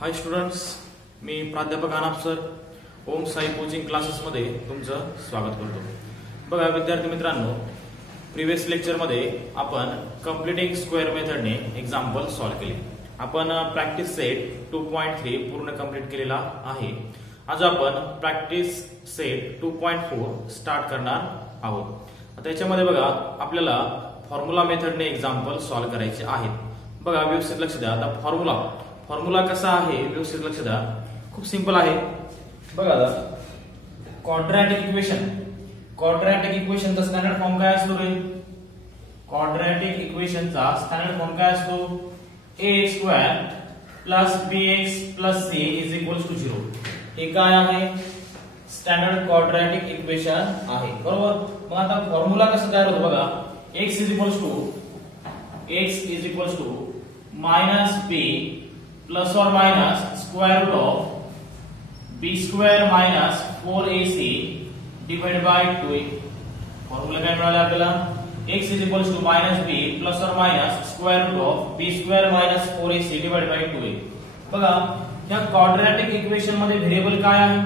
हाय students, मी प्राध्यापक अनाप sir ओम Sai coaching क्लासेसमध्ये तुमचं स्वागत करतो। बघा विद्यार्थी मित्रांनो, प्रिव्हियस लेक्चरमध्ये आपण कंप्लीटिंग स्क्वेअर मेथडने एक्झाम्पल सॉल्व्ह केले। आपण प्रॅक्टिस सेट 2.3 पूर्ण कंप्लीट केलेला आहे। आज आपण प्रॅक्टिस सेट 2.4 स्टार्ट करणार आहोत। त्याच्यामध्ये बघा आपल्याला फॉर्म्युला मेथडने एक्झाम्पल सॉल्व्ह करायचे आहेत। बघा व्यवस्थित लक्ष द्या। आता फॉर्म्युला कसा आहे व्यवस्थित लक्ष द्या। खूप सिंपल आहे। बघा आता क्वाड्रॅटिक इक्वेशनचा स्टँडर्ड फॉर्म काय असतो रे? क्वाड्रॅटिक इक्वेशनचा स्टँडर्ड फॉर्म काय असतो? ax² + bx + c = 0। हे काय आहे? स्टँडर्ड क्वाड्रॅटिक इक्वेशन आहे, बरोबर। मग आता फॉर्म्युला कसा तयार होतो बघा। x = -b plus or minus square root of b² minus 4ac divided by 2a। Formula काय मिळाला आपल्याला? x = -b plus or minus square root of b² minus 4ac divided by 2a। बघा या क्वाड्रॅटिक इक्वेशन मध्ये variable काय आहे?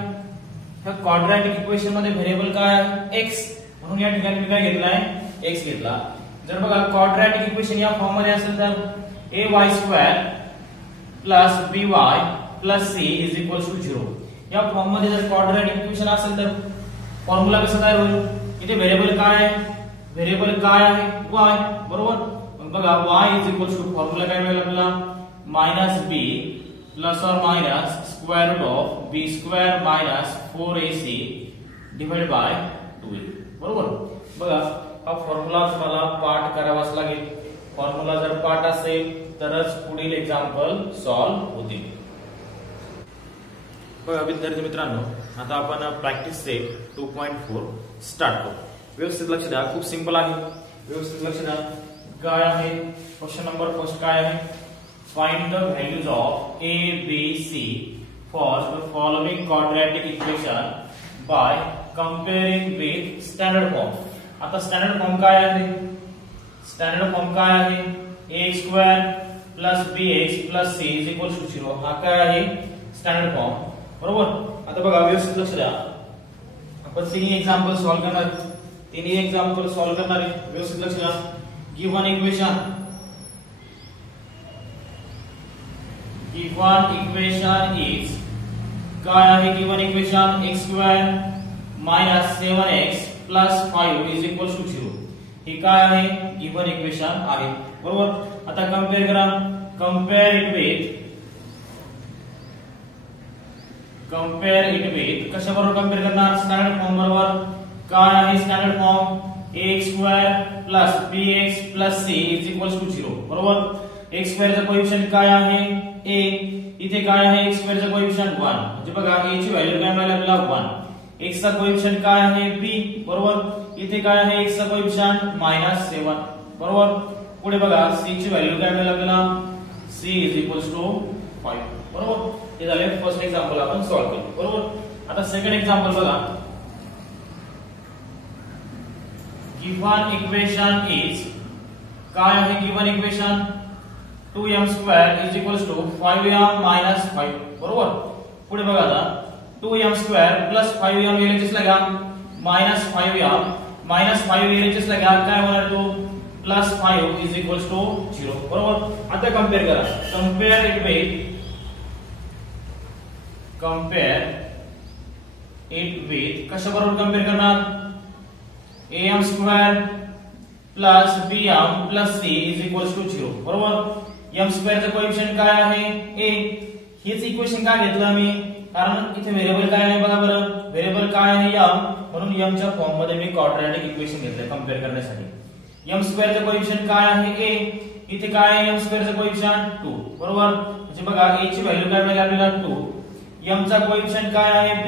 या quadratic equation मध्ये व्हेरिएबल काय आहे? x। म्हणून या ठिकाणी मी काय घेतलाय? x घेतला। जर बघा क्वाड्रॅटिक इक्वेशन या फॉर्म मध्ये असेल तर ay² plus by plus c = 0। या फॉर्म मध्ये जर क्वाड्रॅटिक इक्वेशन असेल तर फॉर्म्युला कसा तयार होईल? इथे व्हेरिएबल काय आहे? व्हेरिएबल काय आहे? y, बरोबर। मग बघा y फॉर्म्युला काय मिळेल आपल्याला? -b plus or minus square root of b² minus 4ac divided by 2a, बरोबर। बघा हा फॉर्म्युला तुम्हाला पाठ करावाच लागेल। फॉर्म्युला जर पाठ असेल तरच पुढील एक्झाम्पल सॉल्व्ह होतील। बघा विद्यार्थी मित्रांनो, आता आपण प्रॅक्टिस सेट 2.4 स्टार्ट करू। व्यवस्थित लक्ष द्या। खूप सिंपल आहे, व्यवस्थित लक्ष द्या। काय आहे क्वेश्चन नंबर फर्स्ट? काय आहे? Find the values of a b c for the following quadratic equation by comparing with standard form. आता स्टँडर्ड फॉर्म काय आहे? स्टँडर्ड फॉर्म काय आहे? ax² + bx + c = 0। हा काय आहे? स्टँडर्ड फॉर्म, बरोबर। आता बघा व्यवस्थित लक्ष द्या। आपण तिन्ही एक्झाम्पल सॉल्व्ह करणार आहे। व्यवस्थित लक्ष द्या। गिव्हन इक्वेशन इज काय आहे? Given equation x² - 7x + 5 = 0। हे काय आहे? गिव्हन इक्वेशन आहे, बरोबर। आता कंपेअर करा। कंपेअर इट विथ कशाबरोबर कंपेअर करणार? स्टँडर्ड फॉर्म बरोबर। काय आहे standard form? ax² + bx + c = 0, बरोबर। x² चा कोएफिशिएंट काय आहे? a। इथे काय आहे? x² चा कोएफिशिएंट 1। म्हणजे बघा a ची व्हॅल्यू काय मिळाली आपल्याला? 1। x चा कोएफिशिएंट काय आहे? b, बरोबर। इथे काय आहे? x चा कोएफिशिएंट -7, बरोबर। पुढे बघा c ची व्हॅल्यू काय मिळाली आपल्याला? c = 5, बरोबर। हे झाले फर्स्ट एक्झाम्पल आपण सॉल्व्ह केले, बरोबर। आता सेकंड एक्झाम्पल बघा। गिव्हन इक्वेशन इज काय आहे? गिव्हन इक्वेशन 2m² = 5m - 5, बरोबर। पुढे बघा आता 2m² + 5m LHS लगा -5m - 5 LHS लगा काय होणार? तो +5 = 0, बरोबर। आता कंपेअर करा। कंपेअर इट विथ कशाबरोबर कंपेअर करणार? am² + bm + c = 0, बरोबर। m² चा कोएफिशिएंट काय आहे? a। हेच इक्वेशन का घेतलं आम्ही? कारण इथे व्हेरिएबल काय आहे बघा बरं। व्हेरिएबल काय आहे? m, म्हणून m च्या फॉर्म मध्ये मी क्वाड्रॅटिक इक्वेशन घेतलंय कंपेअर करण्यासाठी। m² चा कोएफिशिएंट काय आहे? a। इथे काय आहे? m² चा कोएफिशिएंट 2, बरोबर। म्हणजे बघा a ची व्हॅल्यू काय मिळाली आपल्याला? 2। m चा कोएफिशिएंट काय आहे? b।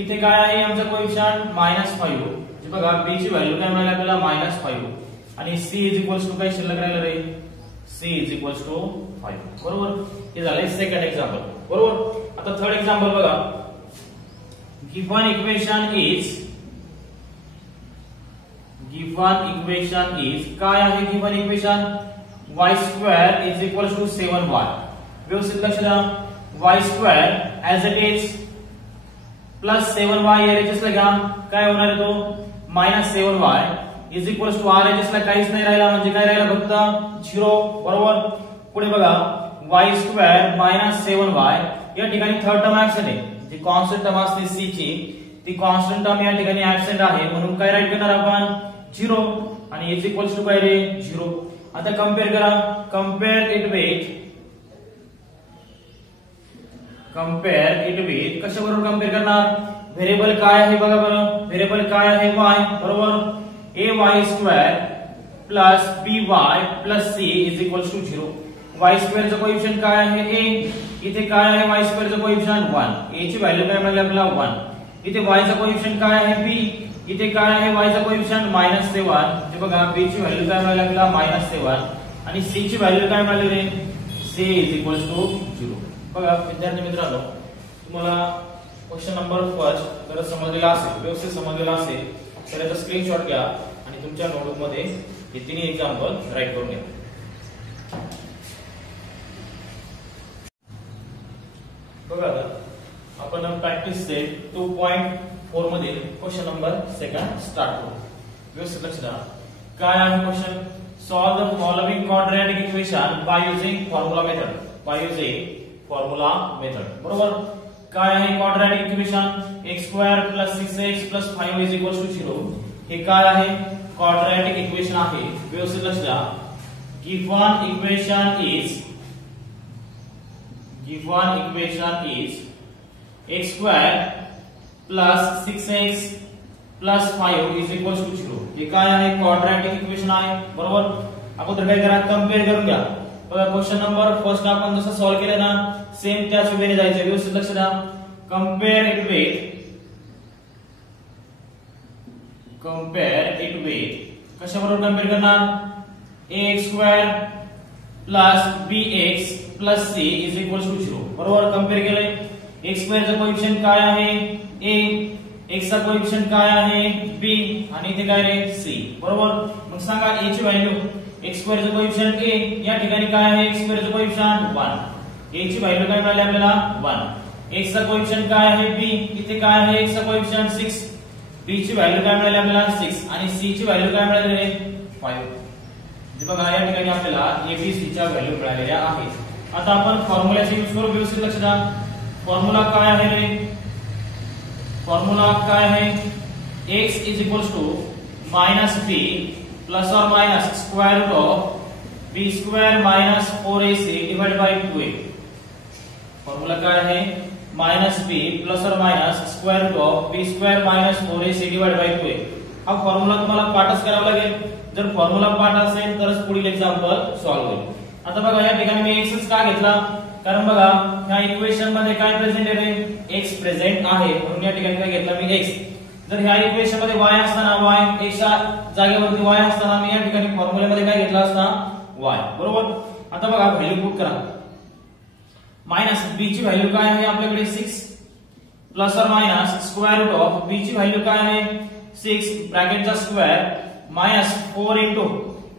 इथे काय आहे? m चा कोएफिशिएंट -5। म्हणजे बघा b ची व्हॅल्यू काय मिळाली आपल्याला? -5। आणि c = काय शिल्लक राहिलं रे? c = 5, बरोबर। हे झाले सेकंड एक्झाम्पल, बरोबर। आता थर्ड एक्झाम्पल बघा। गिव्हन इक्वेशन इज काय आहे? Given equation y² = 7y। व्यवस्थित लक्ष द्या। Y square as it is plus 7y LHS ला घ्या, काय होणार आहे तो minus 7y is equal to RHS ला काहीच नाही राहिला म्हणजे काय राहिला फक्त 0 बरोबर. पुढे बघा वाय स्क्वेअर मायनस 7y या ठिकाणी थर्ड टर्म ऍब्सेंट आहे, जी कॉन्स्टंट टर्म असते सी ची ती कॉन्स्टंट टर्म या ठिकाणी ऍब्सेंट आहे म्हणून काय राईट करणार आपण 0 आणि इज इक्वल टू काय रे 0. आता कंपेअर करा, कंपेअर इट विथ कशाबरोबर कंपेअर करणार, व्हेरिएबल काय आहे बघा बरं, व्हेरिएबल काय आहे y बरोबर ay square plus by plus c is equal to 0. y square चा कोएफिशिएंट काय आहे a, इथे काय आहे y स्क्वेअर चा कोएफिशिएंट 1, a ची व्हॅल्यू काय मिळाली आपल्याला 1. इथे y चा कोएफिशिएंट काय आहे b, इथे काय आहे y चा कोएफिशिएंट -7, जे बघा b ची व्हॅल्यू काय मिळाली आपल्याला -7 आणि c ची व्हॅल्यू काय मिळाली रे c इज इक्वल टू 0. बघा विद्यार्थी मित्रांनो, तुम्हाला क्वेश्चन नंबर फर्स्ट जर समजलेला असेल, व्यवस्थित समजलेला असेल तर याचा स्क्रीनशॉट घ्या आणि तुमच्या नोटबुक मध्ये हे तिन्ही एक्झाम्पल राईट करून घ्या. बघा आता आपण प्रॅक्टिस सेट 2.4 मध्ये क्वेश्चन नंबर सेकंड स्टार्ट करू. व्यवस्थित लक्ष द्या. काय आहे question, solve the following quadratic equation by using formula method. बरोबर. काय आहे क्वाड्रॅटिक इक्वेशन, x² + 6x + 5 = 0. हे काय आहे क्वाड्रॅटिक इक्वेशन आहे. व्यवस्थित लक्ष द्या. Given equation is x² + 6x + 5 = 0. हे काय आहे क्वाड्रॅटिक इक्वेशन आहे बरोबर. अगोदर काय करा, कंपेअर करून घ्या. बघा क्वेश्चन नंबर फर्स्ट आपण जसं सॉल्व्ह केलं ना सेम त्याच वेने जायचं. व्यवस्थित लक्ष द्या. कंपेअर इट विथ कशाबरोबर कंपेअर करणार, ax² + bx + c = 0. बरोबर. कंपेअर केलंय. x² चा कोएफिशिएंट काय आहे a, x चा कोएफिशिएंट काय आहे b आणि इथे काय रे c. बरोबर. मग सांगा a ची व्हॅल्यू, x² चा कोएफिशिएंट a या ठिकाणी काय आहे x² चा कोएफिशिएंट 1, a ची व्हॅल्यू काय मिळाली आपल्याला 1. x चा कोएफिशिएंट काय आहे b, इथे काय आहे x चा कोएफिशिएंट 6, b ची व्हॅल्यू काय मिळाली आपल्याला 6 आणि c ची व्हॅल्यू काय मिळाली रे 5. जे बघा या ठिकाणी आपल्याला a b c च्या व्हॅल्यू मिळालेल्या आहेत. आता आपण फॉर्म्युलाचा यूज करू. व्यवस्थित लक्ष द्या. फॉर्म्युला काय आहे रे, फॉर्म्युला काय आहे, x = -b ± √b² - 4ac / 2a. Formula काय आहे -b ± √b² - 4ac / 2a. हा फॉर्म्युला तुम्हाला पाठच करावा लागेल. जर फॉर्म्युला पाठ असेल तरच पुढील एक्झाम्पल सॉल्व्ह होईल. आता बघा या ठिकाणी मी x का घेतला, कारण बघा ह्या इक्वेशन मध्ये काय प्रेझेंट आहे, x प्रेझेंट आहे म्हणून या ठिकाणी काय घेतला मी x. जर ह्या इक्वेशन मध्ये y असताना, y x च्या जागेवरती y असताना मी या ठिकाणी फॉर्म्युल्यामध्ये काय घेतला असता y. बरोबर. आता बघा व्हॅल्यू पुट करा. -b ची व्हॅल्यू काय आहे आपल्याकडे 6 ± b ची व्हॅल्यू काय आहे 6 ब्रॅकेटचा स्क्वेअर -4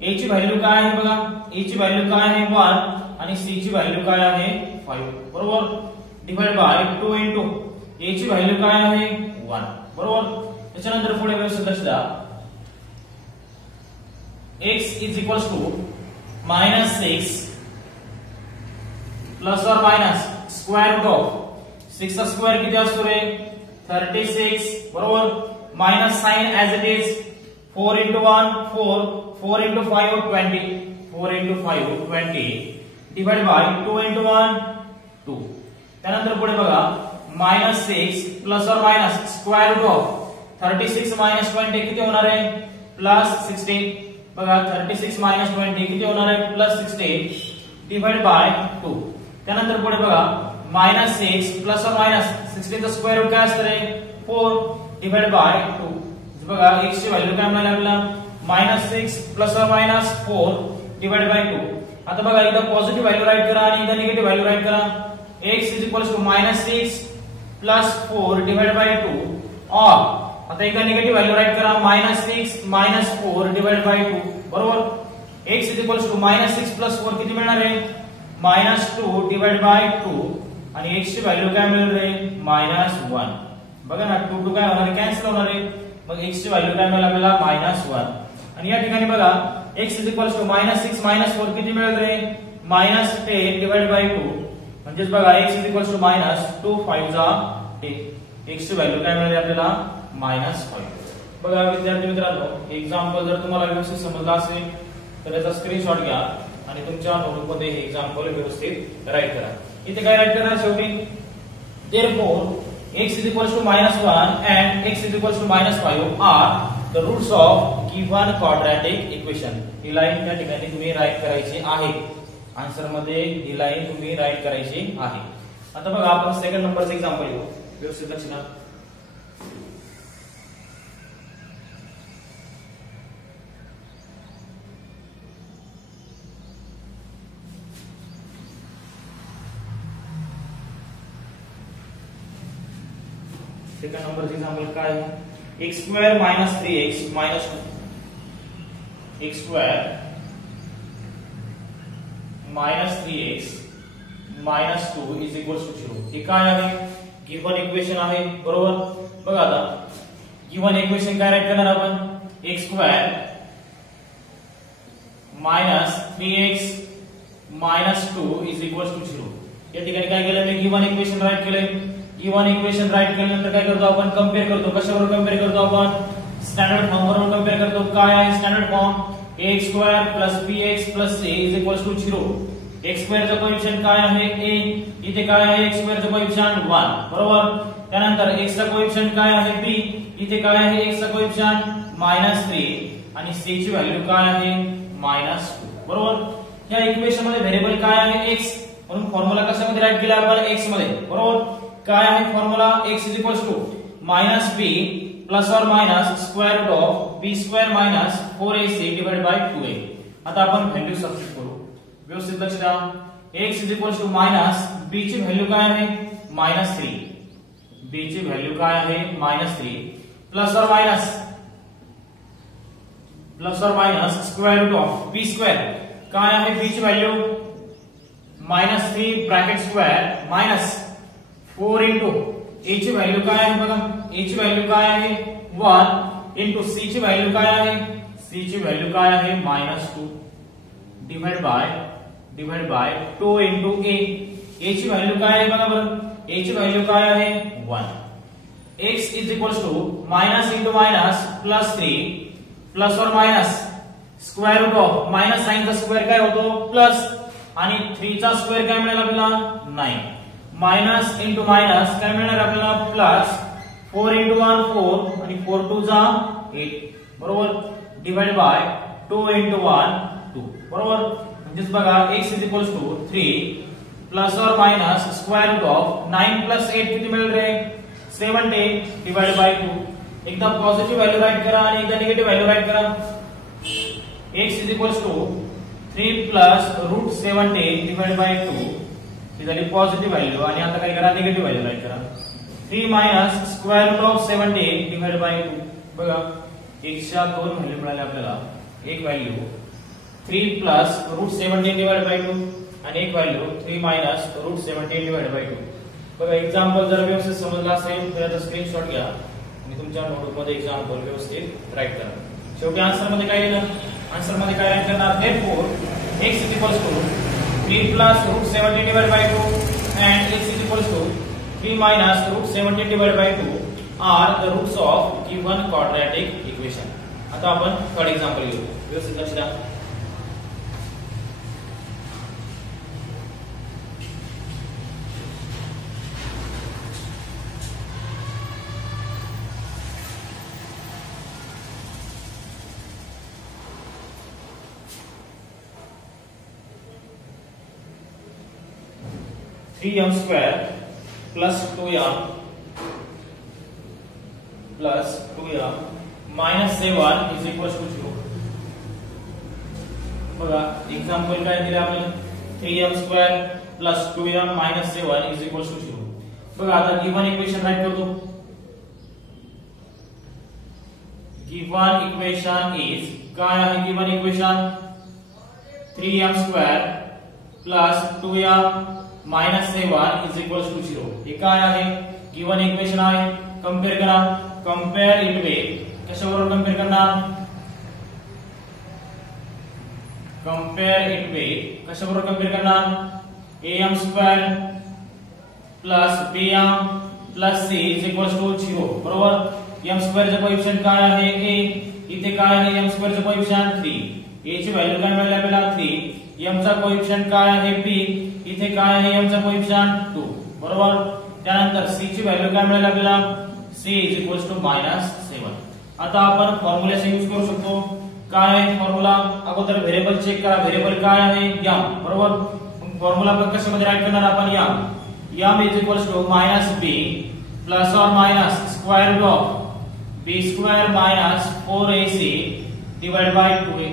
* a ची व्हॅल्यू काय आहे बघा, a ची व्हॅल्यू काय आहे 1 आणि c ची व्हॅल्यू काय आहे 5. बरोबर. डिवाइड बाय 2 * a ची व्हॅल्यू काय आहे 1. बरोबर. त्याच्यानंतर पुढे व्यवस्थित लक्ष द्या. x = -6 ± √6 चा स्क्वेअर किती असतो रे 36. बरोबर. Minus sign as it is 4 * 1 4 4 * 5 20 4 * 5 20 divide by 2 * 1 2. त्यानंतर पुढे बघा -6 ± √36 - 20 किती होणार आहे +16. बघा 36 - 20 किती होणार आहे +16 डिवाइड बाय 2. त्यानंतर पुढे बघा -6 ± 16 चा स्क्वेअर रूट काय असतं रे 4 डिवाइड बाय 2. बघा x ची व्हॅल्यू काय मिळाली आपल्याला -6 ± 4 डिवाइड बाय 2. आता बघा इथं पॉझिटिव्ह व्हॅल्यू राईट करा आणि इथं निगेटिव्ह व्हॅल्यू राईट करा. x = -6 + 4 डिवाइड बाय 2 और आता इथं निगेटिव्ह व्हॅल्यू राईट करा -6 - 4 डिवाइड बाय 2. बरोबर. x = -6 + 4 किती मिळणार आहे -2 डिवाइड बाय 2 आणि x ची व्हॅल्यू काय मिळेल रे -1. बघा ना 2 2 काय होणार आहे कॅन्सल होणार आहे. मग x ची व्हॅल्यू काय मिळेल आपल्याला -1. आणि या ठिकाणी बघा x -6 -4 किती मिळेल रे -10 डिवाइड बाय 2. म्हणजे बघा x -2 5 जा 10. x ची व्हॅल्यू काय मिळेल आपल्याला -5. बघा विद्यार्थी मित्रांनो, एक्झाम्पल जर तुम्हाला व्यवस्थित समजला असेल तर याचा स्क्रीनशॉट घ्या आणि तुमच्या नोटबुकमध्ये हे एक्झाम्पल व्यवस्थित राईट करा. इथे काय राईट करणार शेवटी therefore x -1 and x -5 are the roots of given quadratic equation. He line त्या ठिकाणी तुम्ही राईट करायची आहे. आन्सर मध्ये ही लाईन तुम्ही राईट करायची आहे. आता बघा आपण सेकंड नंबरचं एक्झाम्पल घेऊ. व्यवस्थित लक्ष द्या. सेकंड नंबरचं एक्झाम्पल काय आहे x² - 3x - 2 x² - 3x - 2 0. हे काय आहे गिवन इक्वेशन आहे बरोबर. बघा आता गिवन इक्वेशन काय राईट करणार आपण x² - 3x - 2 0. या ठिकाणी काय केलं मी गिवन इक्वेशन राईट केलंय. गिवन इक्वेशन राईट केल्यानंतर काय करतो आपण कम्पेअर करतो. कशावर कम्पेअर करतो आपण स्टँडर्ड फॉर्म बरोबर कम्पेअर करतो. काय आहे standard form x² + bx + c 0. x² चा कोएफिशिएंट काय आहे a. इथे काय आहे x² चा कोएफिशिएंट 1 बरोबर. त्यानंतर x चा कोएफिशिएंट काय आहे b. इथे काय आहे x चा कोएफिशिएंट -3 आणि c ची व्हॅल्यू काय आहे -2 बरोबर. या इक्वेशन मध्ये व्हेरिएबल काय आहे x म्हणून फॉर्म्युला कशामध्ये राईट केला आपण x मध्ये बरोबर. काय आहे formula x -b ± b² - 4ac / 2a. आता आपण व्हॅल्यू सबस्टिट्यूट करू. व्यवस्थित लक्ष द्या. x b ची व्हॅल्यू काय आहे -3. b ची व्हॅल्यू काय आहे -3 ± b². काय आहे b ची value -3 bracket square minus 4 into a ची व्हॅल्यू काय आहे बघा. a ची व्हॅल्यू काय आहे 1 इंटू c ची व्हॅल्यू काय आहे. c ची व्हॅल्यू काय आहे -2 divide by 2 into a. a ची व्हॅल्यू काय आहे बघा बरं. a ची व्हॅल्यू काय आहे 1. x minus into minus plus 3 ± square root of minus साइनचा स्क्वेअर काय होतो प्लस आणि 3 चा स्क्वेअर काय मिळेल आपल्याला 9. मायनस इंटू मायनस काय मिळणार आपल्याला प्लस 4 इंटू 1 4 आणि 4 2 जा 8 बरोबर. डिवाइड बाय 2 इंटू 1 2 बरोबर. म्हणजेच बघा x 3 plus or minus square root of 9 + 8 किती मिळेल रे 70 डिवाइड बाय 2. एकदा पॉझिटिव्ह व्हॅल्यू राईट करा आणि एकदा निगेटिव्ह व्हॅल्यू राईट करा. x 3 प्लस √70 डिवाइड बाय 2 ही झाली पॉझिटिव्ह व्हॅल्यू. आणि आता काय करा निगेटिव्ह व्हॅल्यू राईट करा. 3 minus square root of 70 divide by 2. बघा x च्या दोन व्हॅल्यू मिळाल्या आपल्याला. एक व्हॅल्यू 3 प्लस √70 डिवाइड बाय 2 आणि एक व्हॅल्यू 3 मायनस √70 डिवाइड बाय 2. बघा एक्झाम्पल जर व्यवस्थित समजला असेल तर याचा स्क्रीनशॉट घ्या आणि तुमच्या नोटबुकमध्ये एक्झाम्पल व्यवस्थित राईट करा. शेवटी आन्सर मध्ये काय येईल. आन्सर मध्ये काय राईट करणार therefore x 3 plus √70 divide by 2 and x 3 minus √70 divided by 2 are the roots of given quadratic equation. आता आपण थर्ड एक्झाम्पल घेऊ. व्यवस्थित लक्ष द्या. (3m² plus 2m plus 2m minus 7 is equals to 0. बघा एक्झाम्पल काय दिले आपल्याला 3m² plus 2m minus 7 is equals to 0. बघा आता गिवन इक्वेशन राईट करतो. गिवन इक्वेशन इज काय आहे given equation 3m² plus 2m -7 is equals to 0. हे काय आहे? गिवन इक्वेशन आहे. कंपेअर करा. कंपेअर इट विथ, कशाबरोबर कंपेअर करणार? कंपेअर इट विथ, कशाबरोबर कंपेअर करणार? am² plus bm plus c is equals to 0. बरोबर. m² चे कोएफिशिएंट काय आहे? a. इथे काय आहे? m² चे कोएफिशिएंट 3. a ची व्हॅल्यू काय मिळाली आपल्याला? 3. m चा कोएफिशिएंट काय आहे? b. इथे काय आहे? m चा कोएफिशिएंट 2. बरोबर. त्यानंतर c ची व्हॅल्यू काय मिळाली आपल्याला? c is equals to -7. आता आपण फॉर्म्युलेशन यूज करू शकतो. काय आहे फॉर्म्युला? अगोदर व्हेरिएबल चेक करा. व्हेरिएबल काय आहे? m. बरोबर. फॉर्म्युला आपण कशामध्ये राईट करणार? आपण m is equals to -b plus और minus square root of b² minus 4ac divide by 2a.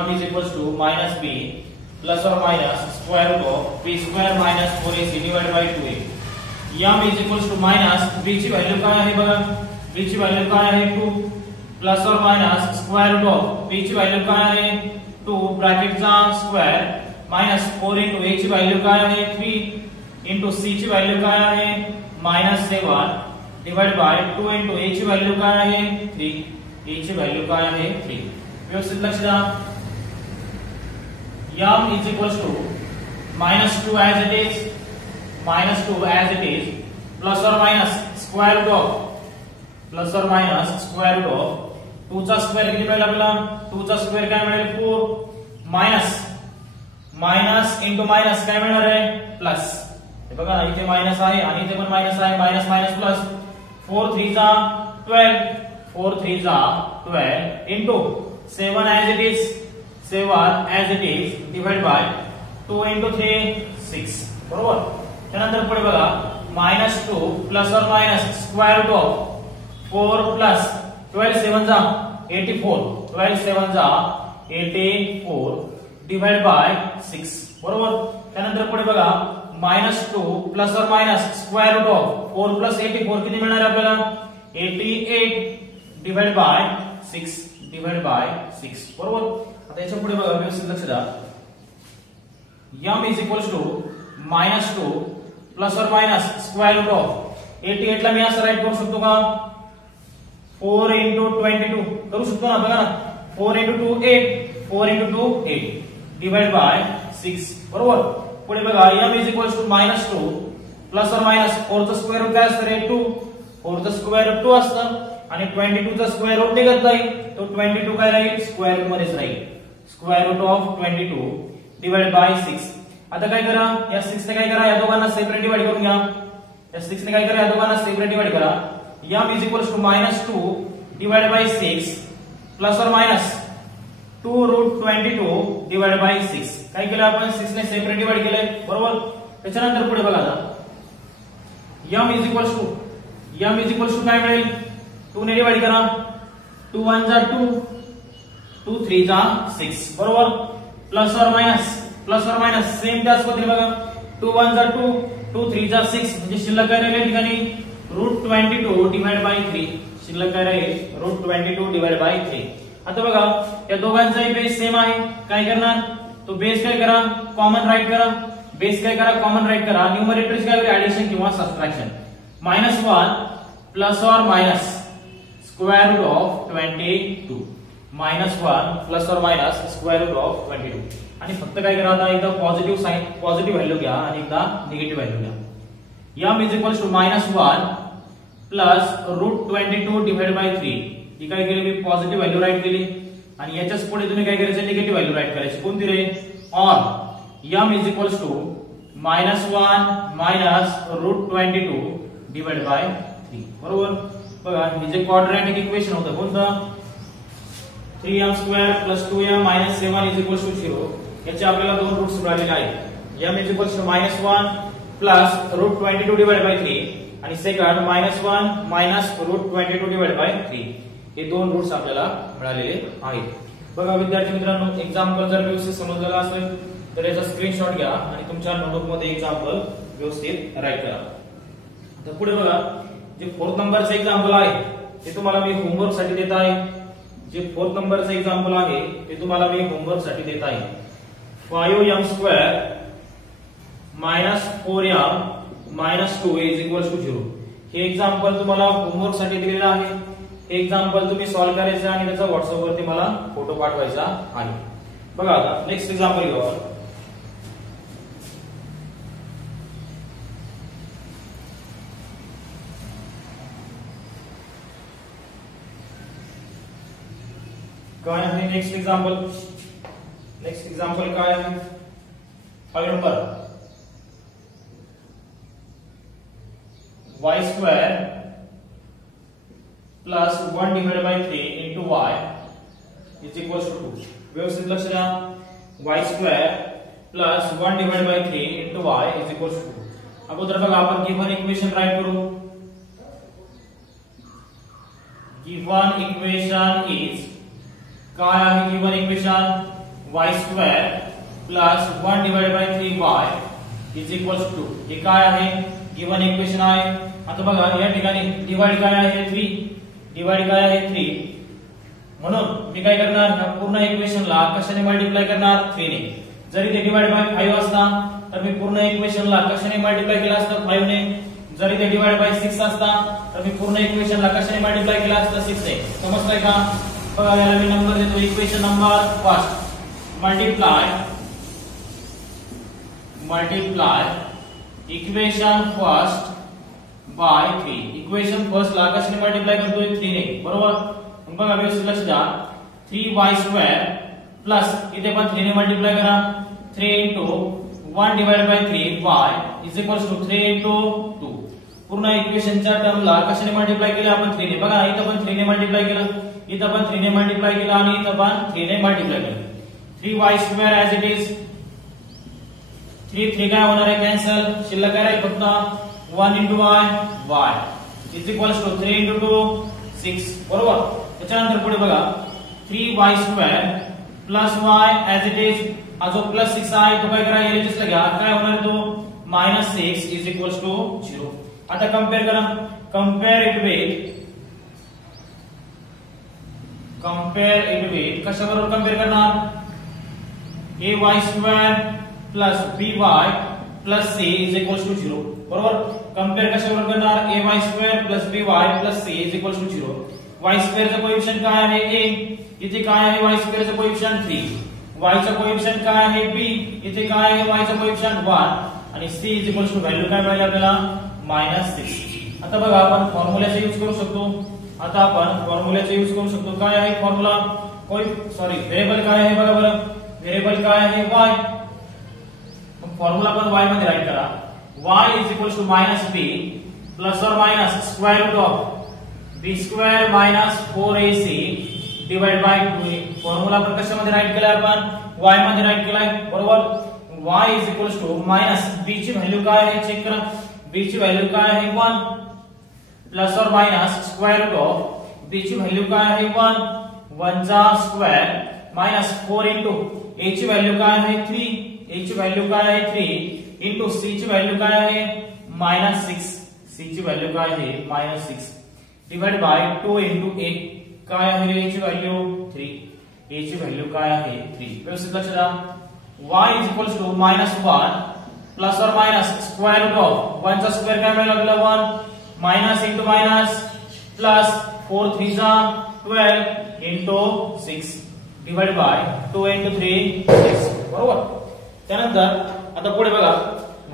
m is equals to -b plus और minus square root of b² minus 4ac divide by 2a. m is equals to minus b ची value काय आहे बघा? b ची value काय आहे? 2 plus और minus square root of b ची व्हॅल्यू काय आहे? 2 ब्रॅकेटचा स्क्वेअर माइनस 4 into a ची व्हॅल्यू काय आहे? 3 into c ची व्हॅल्यू काय आहे? -7 डिवाइड बाय 2 into a ची व्हॅल्यू काय आहे? 3. a ची व्हॅल्यू काय आहे? 3. व्यवस्थित लक्ष द्या. m is equals to -2 as it is, -2 as it is, plus or minus square root of, plus or minus square root of 2 चा स्क्वेअर किती मिळेल आपल्याला? 2 चा स्क्वेअर काय मिळेल? 4 माइनस माइनस इंटू माइनस काय मिळणार आहे? प्लस. हे बघा इथे माइनस आहे आणि इथे पण माइनस आहे. Minus minus plus. 4 3 जा 12, 4 3 जा 12 into 7 as it is, 7 as it is divide by 2 into 3 6. बरोबर. त्यानंतर पुढे बघा -2 प्लस और minus square root of 4 plus 12 7 जा 84, 12 7 जा 84 डिवाइड बाय 6. बरोबर. त्यानंतर पुढे बघा -2 प्लस और minus square root of 4 plus 84 किती मिळणार आहे आपल्याला? 88 डिवाइड बाय 6 डिवाइड बाय 6. बरोबर. आता याच्या पुढे बघा व्यवस्थित लक्ष द्या. m is equals to -2 plus और माइनस स्क्वायर रूट ऑफ 88 ला मी असं राईट करू शकतो का? 4 into 22 करू शकतो ना? बघा ना. 4 into 2 8, 4 into 2 8 डिवाइड बाय 6. बरोबर. पुढे बघा m is equals to -2 plus और माइनस 4 चा स्क्वेअर रूट काय असतं? 2. 4 चा स्क्वेअर रूट 2 असतं आणि 22 चा स्क्वेअर रूट निघत नाही. तो 22 काय राहील? स्क्वेअर रूट मध्येच राहील. Square root of 22 divide by 6. आता काय करा? या 6 ने काय करा? या दोघांना सेपरेट डिवाइड करून घ्या. या 6 ने काय करा? या दोघांना सेपरेट डिवाइड करा. m is equals to -2 divide by 6 plus और माइनस 2 रूट 22 डिवाइड बाय 6. काय केलं आपण? 6 ने सेपरेट डिवाइड केले. बरोबर. त्याच्यानंतर पुढे बघा आता m इज इक्वल्स टू काय मिळेल? 2 ने डिवाइड करा. 2 1 जा 2, 2 3 जा 6. बरोबर. प्लस और माइनस सेम त्याच पद्धतीने बघा. 2 1 जा 2, 2 3 जा 6 म्हणजे शिल्लक काय राहील ठिकाणी? Root 22 divide by 3. शिल्लक काय राहील? Root 22 divide by 3. आता बघा या दोघांचाही बेस सेम आहे. काय करणार? तो बेस काय करा? कॉमन राईट करा. बेस काय करा? कॉमन राईट करा. न्यूमरेटर्स काय होईल? ऍडिशन किंवा सबट्रॅक्शन. -1 प्लस और minus square root of 22. -1 plus और माइनस स्क्वायर रूट ऑफ 22. आणि फक्त काय करा? आता एकदा पॉझिटिव्ह साइन, पॉझिटिव्ह व्हॅल्यू घ्या आणि एकदा निगेटिव्ह व्हॅल्यू घ्या. m is equals to -1 plus root 22 divide by 3. ही काय केली? मी पॉझिटिव्ह व्हॅल्यू राईट केली आणि याच्याच पुढे तुम्ही काय करायचं? निगेटिव्ह व्हॅल्यू राईट करायची. कोणती रे? On m is equals to -1 minus root 22 divide by 3. बरोबर. बघा हे जे क्वाड्रॅटिक इक्वेशन होतं कोणतं? 3m² plus 2m minus 7 is equals to 0. याचे आपल्याला दोन रूट्स मिळालेले आहेत. m is equals to -1 plus root 22 divide by 3 आणि second -1 minus root 22 divide by 3. हे दोन रूट्स आपल्याला मिळालेले आहेत. बघा विद्यार्थी मित्रांनो, एक्झाम्पल जर व्यवस्थित समजलेला असेल तर याचा स्क्रीनशॉट घ्या आणि तुमच्या नोटबुक मध्ये एक्झाम्पल व्यवस्थित राईट करा. तर पुढे बघा जे 4th नंबरचे एक्झाम्पल आहे ते तुम्हाला मी होमवर्क साठी देत आहे. जे 4th नंबरचे एक्झाम्पल आहे ते तुम्हाला मी होमवर्क साठी देत आहे. 5m² -4m -2 is equals to 0. हे एक्झाम्पल तुम्हाला होमवर्क साठी दिलेलं आहे. हे एक्झाम्पल तुम्ही सॉल्व्ह करायचं आणि त्याचा व्हॉट्सअप वरती मला फोटो पाठवायचा आहे. बघा आता नेक्स्ट एक्झाम्पल घेऊ आपण. काय आहे नेक्स्ट एक्झाम्पल? नेक्स्ट एक्झाम्पल काय आहे? 5 number y square plus 1 divided by 3 into y is equals to 2. व्यवस्थित लक्ष द्या. y square plus 1 divided by 3 into y is equals to 2. अगोदर बघा आपण गिवन इक्वेशन राईट करू. गिवन इक्वेशन इज काय आहे? Given equation y square plus 1 divided by 3y is equals to 2. हे काय आहे? गिवन इक्वेशन आहे. आता बघा या ठिकाणी डिवाइड काय आहे? 3. डिवाइड काय आहे? 3. म्हणून मी काय करणार? या पूर्ण इक्वेशनला कशाने मल्टिप्लाय करणार? 3 ने. जरी ते डिवाइड बाय 5 असता तर मी पूर्ण इक्वेशनला कशाने मल्टिप्लाय केलं असतं? 5 ने. जरी ते डिवाइड बाय 6 असता तर मी पूर्ण इक्वेशनला कशाने मल्टिप्लाय केलं असतं? 6 ने. समजतंय का? बघा याला मी नंबर देतो. Equation number first multiply equation first by 3. Equation first ला कशाने मल्टिप्लाय करतोय? 3 ने. बरोबर. मग बघा व्यवस्थित लक्ष द्या. 3y² प्लस इथे पण 3 ने मल्टिप्लाय करा. 3 into 1 divided by 3y is equals to 3 into 2. पूर्ण इक्वेशनच्या टर्मला कशाने मल्टिप्लाय केलं आपण? 3 ने. बघा इथं पण 3 ने मल्टिप्लाय केलं, इथं पण 3 ने मल्टिप्लाय केलं आणि इथं पण 3 ने मल्टिप्लाय केलं. 3y² as it is. 3 काय होणार आहे? कॅन्सल. शिल्लक काय राहील? फक्त 1 into y is equals to 3 into 2 6. बरोबर. त्याच्यानंतर पुढे बघा 3y² plus y as it is. हा जो प्लस 6 आहे तो काय करा? एलएचएस ला घ्या. काय होणार तो? -6 is equals to 0. आता कंपेअर करा. कंपेअर इट विथ कशाबरोबर कंपेअर करणार? ay² plus by plus c is equals to 0. बरोबर. कंपेअर कशाबरोबर करणार? ay² plus by plus c is equals to 0. y² चा कोएफिशिएंट काय आहे? a. इथे काय आहे? y² चा कोएफिशिएंट 3. y चा कोएफिशिएंट काय आहे? b. इथे काय आहे? y चा कोएफिशिएंट 1 आणि c is equals to value काय मिळाली आपल्याला? -6. आता बघा आपण फॉर्म्युल्याचा यूज करू शकतो. काय आहे फॉर्म्युला? व्हेरिएबल काय आहे? बघा बरं. व्हेरिएबल काय आहे? y. फॉर्म्युला पण y मध्ये राईट करा. y is equals to -b plus और minus square root of b² - 4ac divide by 2a. Formula पण कशामध्ये राईट केलाय आपण? y मध्ये राईट केलाय. बरोबर. y is equals to minus b ची व्हॅल्यू काय आहे? चेक करा. b ची व्हॅल्यू काय आहे? 1 प्लस और minus square root of b ची व्हॅल्यू काय आहे? 1 1 चा स्क्वेअर माइनस 4 into a ची व्हॅल्यू काय आहे? 3. a ची व्हॅल्यू काय आहे? 3 into c ची व्हॅल्यू काय आहे? -6. c ची व्हॅल्यू काय आहे? -6 डिवाइड बाय 2 into a काय आहे? a ची व्हॅल्यू 3. a ची व्हॅल्यू काय आहे? 3. व्यवस्थित लक्ष द्या. y is equals to -1 plus और माइनस स्क्वायर रूट ऑफ 1 चा स्क्वेअर काय मिळाला आपल्याला? 1 माइनस into माइनस प्लस 4 3 जा 12 into 6 डिवाइड बाय 2 into 3 6. बरोबर. त्यानंतर आता पुढे बघा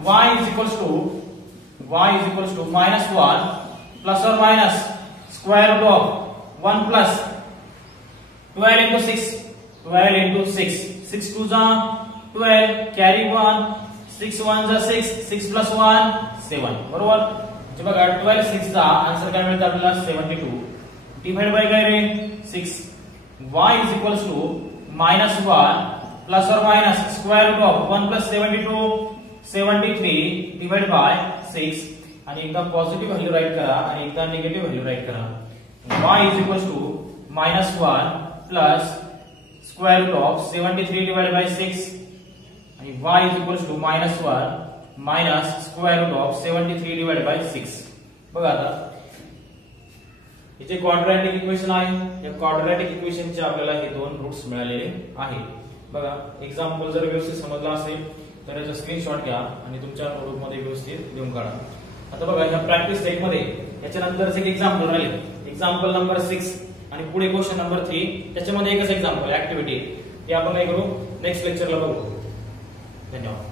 y is equals to -1 plus और minus square root of 1 plus 12 into 6 6 2 जा 12 कैरी 1 6 1 जा 6 6 plus 1 7. बरोबर. जे बघा 12 6 चा आन्सर काय मिळतं आपल्याला? 72 डिवाइड बाय काय रे? 6. y is equals to -1 plus और minus square root of 1 plus 72 73 divide by 6 आणि एकदा पॉझिटिव्ह व्हॅल्यू राईट करा आणि एकदा निगेटिव्ह व्हॅल्यू राईट करा. y is equals to -1 plus square root of 73 divided by 6 आणि y is equals to -1 minus square root of 73 divided by 6. बघा आता इथे क्वाड्रॅटिक इक्वेशन आहे. या क्वाड्रॅटिक इक्वेशनचे आपल्याला हे दोन रूट्स मिळालेले आहेत. बघा एक्झाम्पल जर व्यवस्थित समजला असेल तर याचा स्क्रीनशॉट घ्या आणि तुमच्या नोटबुकमध्ये व्यवस्थित लिहून काढा. आता बघा या प्रॅक्टिस टेक मध्ये याच्यानंतरच एक एक्झाम्पल राहील, एक्झाम्पल नंबर 6 आणि पुढे क्वेश्चन नंबर 3. त्याच्यामध्ये एकच एक्झाम्पल ऍक्टिव्हिटी, ते आपण काय करू नेक्स्ट लेक्चरला बघू. धन्यवाद.